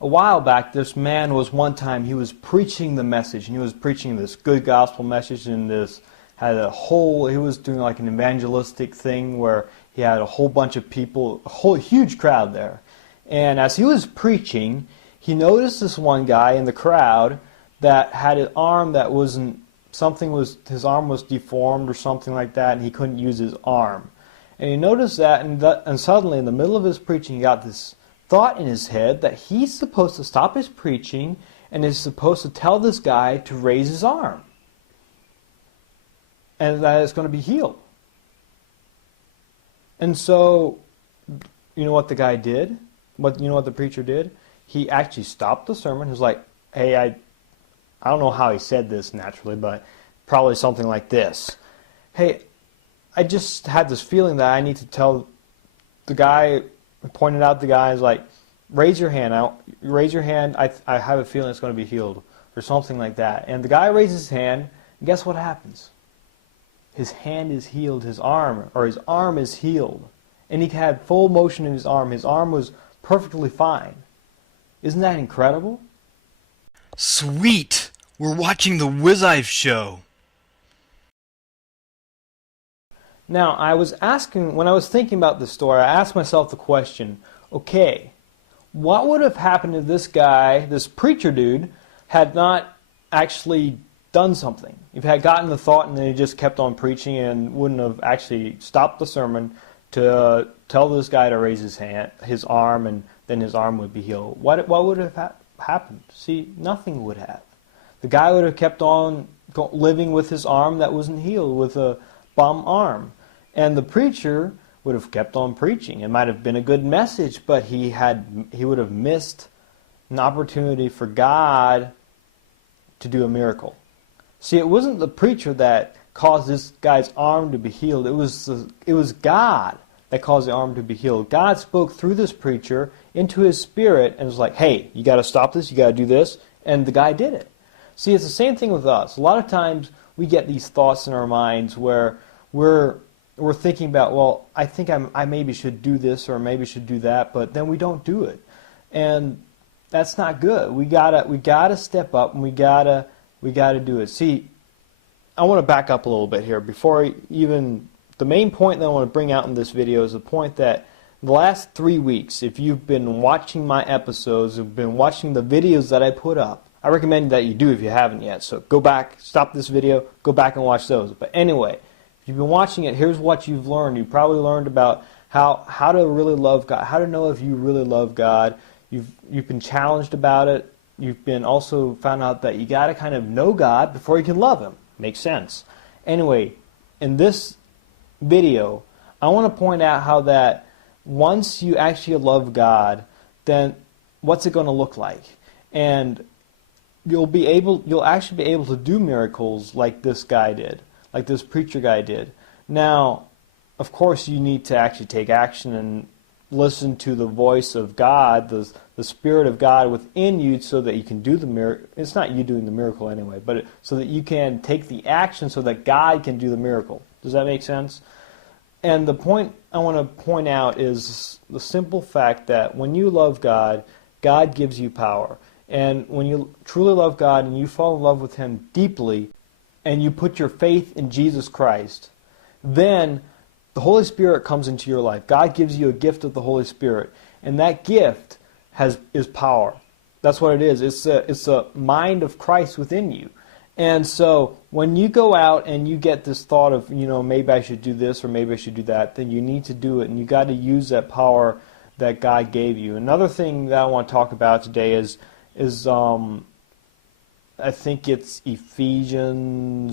a while back, this man was one time, he was preaching the message, and he was preaching this good gospel message, and he was doing like an evangelistic thing where he had a whole bunch of people, a whole huge crowd there. And as he was preaching, he noticed this one guy in the crowd that had an arm that his arm was deformed or something like that, and he couldn't use his arm. And he noticed that, and suddenly in the middle of his preaching, he got this thought in his head that he's supposed to stop his preaching and is supposed to tell this guy to raise his arm. And that it's going to be healed. And so, you know what the guy did? You know what the preacher did? He actually stopped the sermon. He was like, hey, I don't know how he said this naturally, but probably something like this. Hey, I just had this feeling that I need to tell the guy, pointed out the guy, is like, raise your hand out. Raise your hand. I have a feeling it's going to be healed, or something like that. And the guy raises his hand, and guess what happens? His hand is healed, his arm is healed. And he had full motion in his arm. His arm was perfectly fine. Isn't that incredible? Sweet! We're watching the Wizive show. Now, when I was thinking about this story, I asked myself the question, okay, what would have happened if this guy, this preacher dude, had not actually done something? If he had gotten the thought and then he just kept on preaching and wouldn't have actually stopped the sermon to tell this guy to raise his arm, and then his arm would be healed. What would have happened? See, nothing would have. The guy would have kept on living with his arm that wasn't healed, with a bum arm. And the preacher would have kept on preaching. It might have been a good message, but he would have missed an opportunity for God to do a miracle. See, it wasn't the preacher that caused this guy's arm to be healed. It was God that caused the arm to be healed. God spoke through this preacher into his spirit and was like, hey, you got to stop this, you got to do this, and the guy did it. See, it's the same thing with us. A lot of times we get these thoughts in our minds where we're thinking about, well, I think I maybe should do this or maybe should do that, but then we don't do it. And that's not good. We gotta step up, and we gotta do it. See, I want to back up a little bit here before the main point that I want to bring out in this video is the point that the last 3 weeks, if you've been watching my episodes, have been watching the videos that I put up, I recommend that you do if you haven't yet. So go back, stop this video, go back and watch those. But anyway, if you've been watching it, here's what you've learned. You've probably learned about how to really love God, how to know if you really love God. You've been challenged about it. You've been also found out that you got to kind of know God before you can love Him. Makes sense. Anyway, in this video, I want to point out how that once you actually love God, then what's it going to look like? And you'll actually be able to do miracles like this guy did, like this preacher guy did. Now, of course, you need to actually take action and listen to the voice of God, the Spirit of God within you, so that you can do the miracle. It's not you doing the miracle anyway, but so that you can take the action so that God can do the miracle. Does that make sense? And the point I want to point out is the simple fact that when you love God, God gives you power. And when you truly love God and you fall in love with Him deeply, and you put your faith in Jesus Christ, then the Holy Spirit comes into your life. God gives you a gift of the Holy Spirit, and that gift is power. That's what it is. It's a mind of Christ within you. And so when you go out and you get this thought of, maybe I should do this or maybe I should do that, then you need to do it, and you got to use that power that God gave you. Another thing that I want to talk about today is I think it's Ephesians.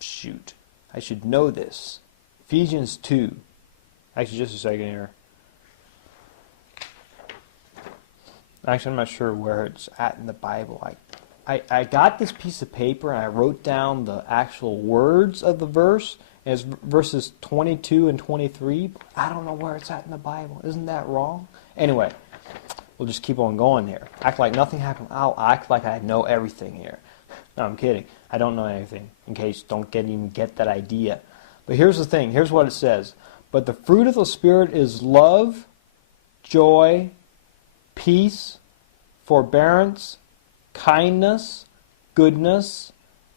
Shoot, I should know this. Ephesians 2. Actually, just a second here. Actually, I'm not sure where it's at in the Bible. I got this piece of paper and I wrote down the actual words of the verse. And it's verses 22 and 23. But I don't know where it's at in the Bible. Isn't that wrong? Anyway, we'll just keep on going here. Act like nothing happened. I'll act like I know everything here. No, I'm kidding. I don't know anything. In case you don't even get that idea. But here's the thing. Here's what it says. But the fruit of the Spirit is love, joy, peace, forbearance, kindness, goodness,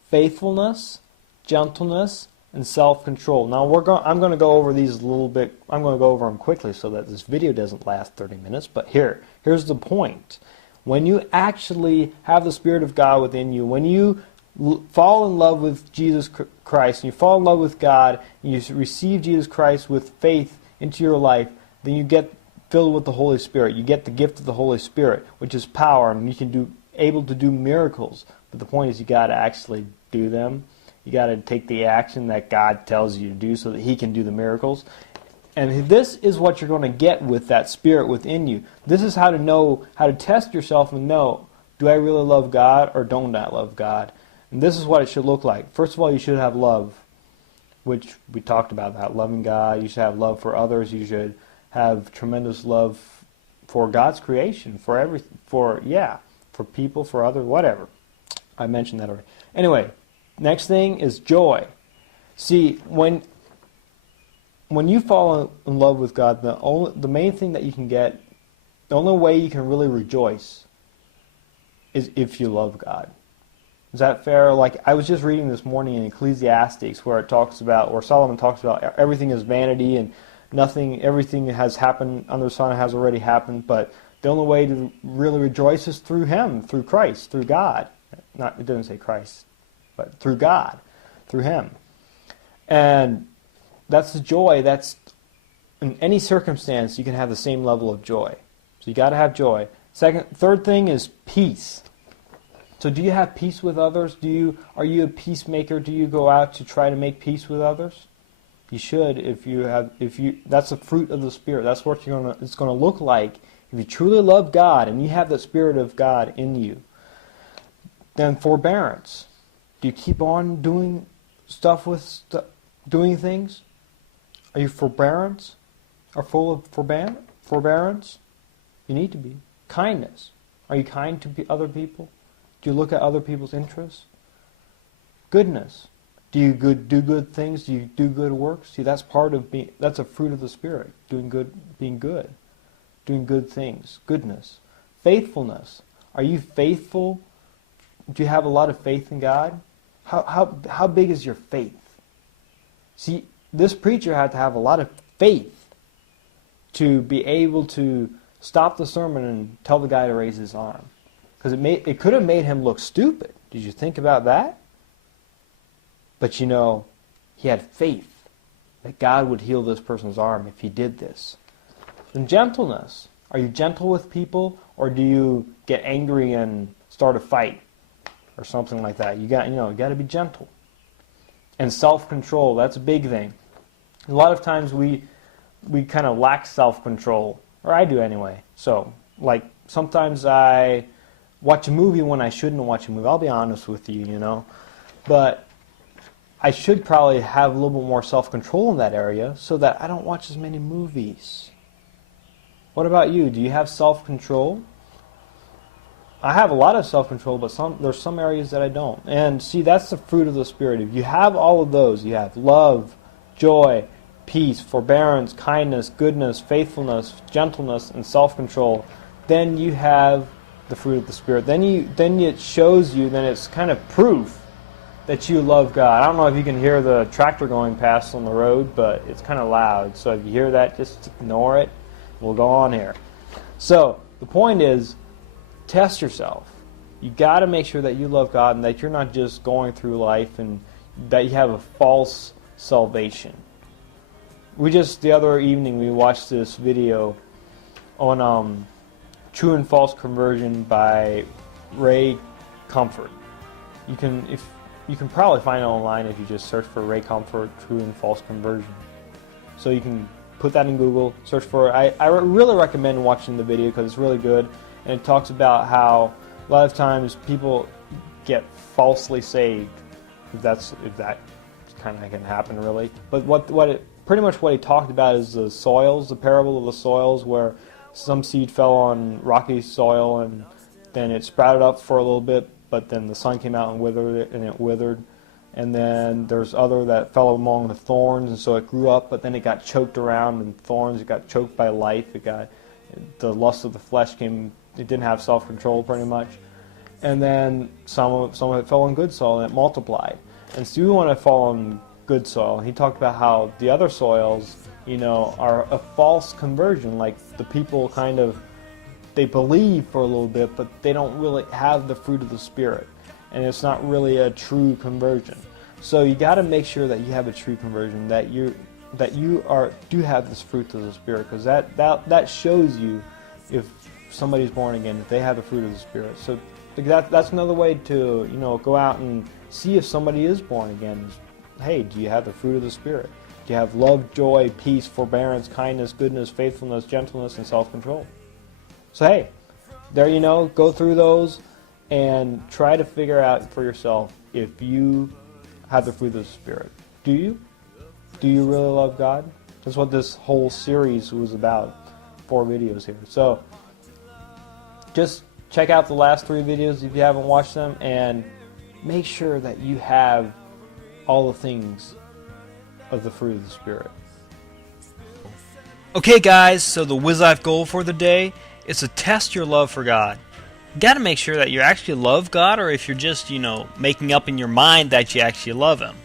faithfulness, gentleness, and self-control. Now I'm going to go over these a little bit. I'm going to go over them quickly so that this video doesn't last 30 minutes. But here's the point. When you actually have the Spirit of God within you, when you fall in love with Jesus Christ, and you fall in love with God, and you receive Jesus Christ with faith into your life, then you get filled with the Holy Spirit. You get the gift of the Holy Spirit, which is power, and you can able to do miracles. But the point is, you got to actually do them. You got to take the action that God tells you to do so that He can do the miracles. And this is what you're going to get with that Spirit within you. This is how to know, how to test yourself and know, do I really love God or don't I love God? And this is what it should look like. First of all, you should have love, which we talked about that, loving God. You should have love for others. You should have tremendous love for God's creation, for everything, for people, for others, whatever. I mentioned that already. Anyway, next thing is joy. See, when you fall in love with God, the main thing that you can get, the only way you can really rejoice is if you love God. Is that fair? Like, I was just reading this morning in Ecclesiastes where Solomon talks about everything is vanity and everything has happened under the sun has already happened, but the only way to really rejoice is through Him, through Christ, through God. It doesn't say Christ, but through God, through Him. And that's the joy. That's in any circumstance you can have the same level of joy. So you got to have joy. Third thing is peace. So do you have peace with others? Are you a peacemaker? Do you go out to try to make peace with others? You should. That's the fruit of the Spirit. That's what it's going to look like if you truly love God and you have the Spirit of God in you. Then forbearance. Do you keep on doing doing things? Are you forbearance? Are full of forbearance? You need to be. Kindness. Are you kind to other people? Do you look at other people's interests? Goodness. Do you do good things? Do you do good works? See, that's that's a fruit of the Spirit. Doing good, being good. Doing good things. Goodness. Faithfulness. Are you faithful? Do you have a lot of faith in God? How big is your faith? See, this preacher had to have a lot of faith to be able to stop the sermon and tell the guy to raise his arm. Because it could have made him look stupid. Did you think about that? But he had faith that God would heal this person's arm if he did this. And gentleness. Are you gentle with people, or do you get angry and start a fight or something like that? You got to be gentle. And self-control, that's a big thing. A lot of times we kind of lack self-control, or I do anyway. So, like, sometimes I watch a movie when I shouldn't watch a movie. I'll be honest with you, But I should probably have a little bit more self-control in that area so that I don't watch as many movies. What about you? Do you have self-control? I have a lot of self-control, but there's some areas that I don't. And see, that's the fruit of the Spirit. If you have all of those, you have love, joy, peace, forbearance, kindness, goodness, faithfulness, gentleness, and self-control, then you have the fruit of the Spirit. Then it shows you, then it's kind of proof that you love God. I don't know if you can hear the tractor going past on the road, but it's kind of loud. So if you hear that, just ignore it. We'll go on here. So the point is, test yourself. You got to make sure that you love God and that you're not just going through life and that you have a false salvation. The other evening, we watched this video on True and False Conversion by Ray Comfort. You can probably find it online if you just search for Ray Comfort, True and False Conversion. So you can put that in Google, search for it. I really recommend watching the video because it's really good. And it talks about how a lot of times people get falsely saved, if that kind of can happen really. But pretty much what he talked about is the soils, the parable of the soils, where some seed fell on rocky soil and then it sprouted up for a little bit, but then the sun came out and withered it, and it withered. And then there's other that fell among the thorns, and so it grew up, but then it got choked around in thorns. It got choked by life. The lust of the flesh came. It didn't have self-control pretty much. And then some of it fell on good soil and it multiplied. And so you want to fall on good soil. He talked about how the other soils, are a false conversion. Like the people they believe for a little bit, but they don't really have the fruit of the Spirit. And it's not really a true conversion. So you got to make sure that you have a true conversion, that you do have this fruit of the Spirit, because that shows you if somebody's born again, if they have the fruit of the Spirit. So that's another way to go out and see if somebody is born again. Hey, do you have the fruit of the Spirit? Do you have love, joy, peace, forbearance, kindness, goodness, faithfulness, gentleness, and self-control? So hey, there go through those and try to figure out for yourself if you have the fruit of the Spirit. Do you? Do you really love God? That's what this whole series was about. 4 videos here. So just check out the last 3 videos if you haven't watched them, and make sure that you have all the things of the fruit of the Spirit. Okay guys, so the WizLife goal for the day is to test your love for God. You got to make sure that you actually love God, or if you're just, making up in your mind that you actually love Him.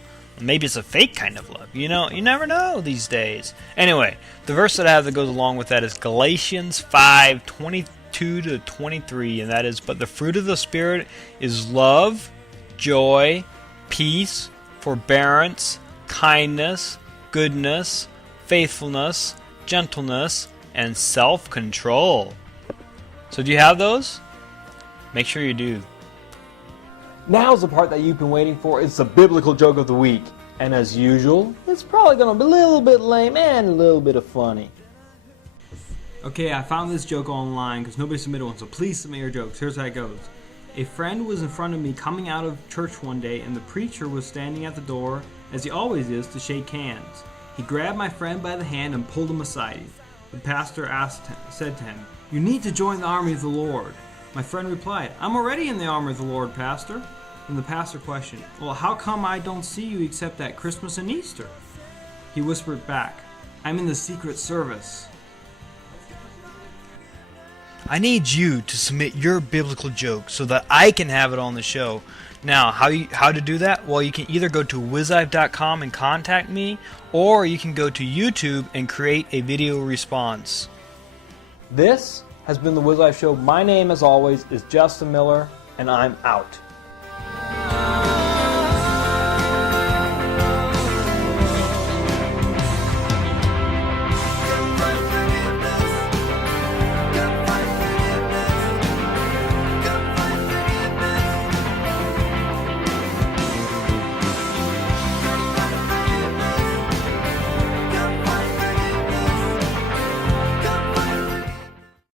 Maybe it's a fake kind of love. You never know these days. Anyway, the verse that I have that goes along with that is Galatians 5:22-23, and that is, "But the fruit of the Spirit is love, joy, peace, forbearance, kindness, goodness, faithfulness, gentleness, and self-control." So do you have those? Make sure you do. Now's the part that you've been waiting for. It's the biblical joke of the week. And as usual, it's probably going to be a little bit lame and a little bit of funny. Okay, I found this joke online because nobody submitted one, so please submit your jokes. Here's how it goes. A friend was in front of me coming out of church one day, and the preacher was standing at the door, as he always is, to shake hands. He grabbed my friend by the hand and pulled him aside. The pastor said to him, "You need to join the army of the Lord." My friend replied, "I'm already in the army of the Lord, Pastor." And the pastor questioned, "Well, how come I don't see you except at Christmas and Easter?" He whispered back, "I'm in the Secret Service." I need you to submit your biblical joke so that I can have it on the show. Now, how to do that? Well, you can either go to wizlife.com and contact me, or you can go to YouTube and create a video response. This has been the WizLife Show. My name, as always, is Justin Miller, and I'm out.